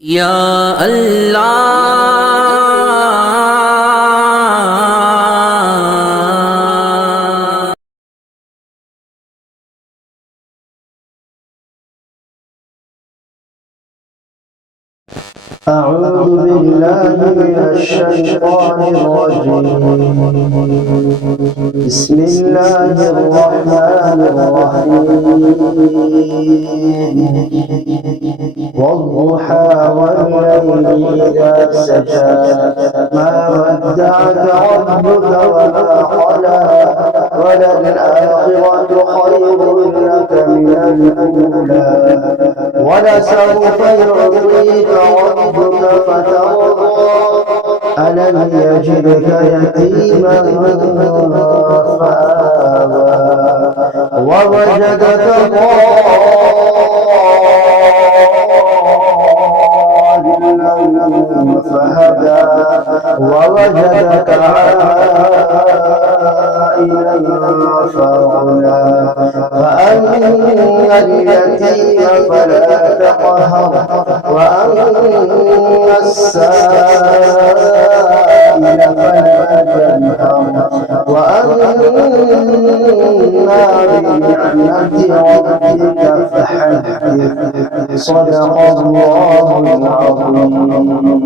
يا الله. أعوذ بالله من الشيطان الرجيم. بسم الله الرحمن الرحيم. والضحى والليل إذا سجى ما ودعك ربك وما قلى وللآخرة خير لك من الأولى ولسوف يعطيك ربك فترضى ألم يجدك يتيما فآوى ووجدك ضالا فهدى ووجدك عائلا فأغنى فأما اليتيم فلا تقهر وأما السائل فلا تنهر وأما بنعمة ربك فحدث. صدق الله العظيم.